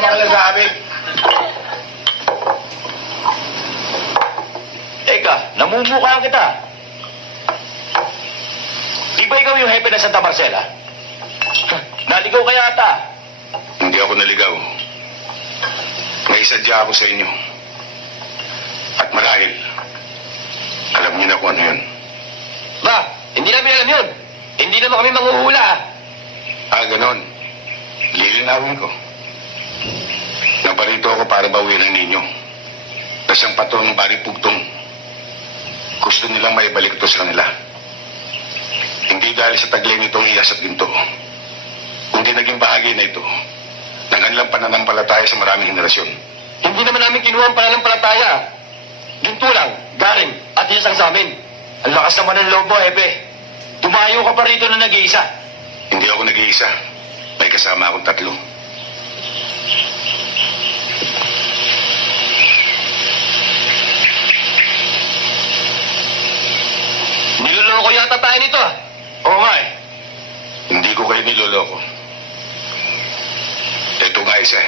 sumama ka lang sa amin. Teka, namumukhaan kita. Di ba ikaw yung hepe ng Santa Marcela? Naligaw ka yata. Hindi ako naligaw. May sadya ako sa inyo. At marahil, alam niyo na kung ano yun. Ba, hindi namin alam yun. Hindi naman kami manghuhula. Ganon. Lilinawin ko. Naparito ako para bawiin ang ninyo. Na siyang patron ng Bari Pugtong. Gusto nilang maibalik ito sa kanila. Hindi dahil sa taglay nitong iyas at ginto. Kundi naging bahagi na ito ng kanilang pananampalataya sa maraming henerasyon. Hindi naman namin kinuha ang pananampalataya. Ginto lang, garing, at isang sa amin. Ang lakas naman ng loob mo, hepe. Tumayo ka pa rito na nag-iisa. Hindi ako nag-iisa. May kasama akong 3. Niloloko yata tayo nito, ah. Oo nga eh. Hindi ko kayo niloloko. Ito nga isa.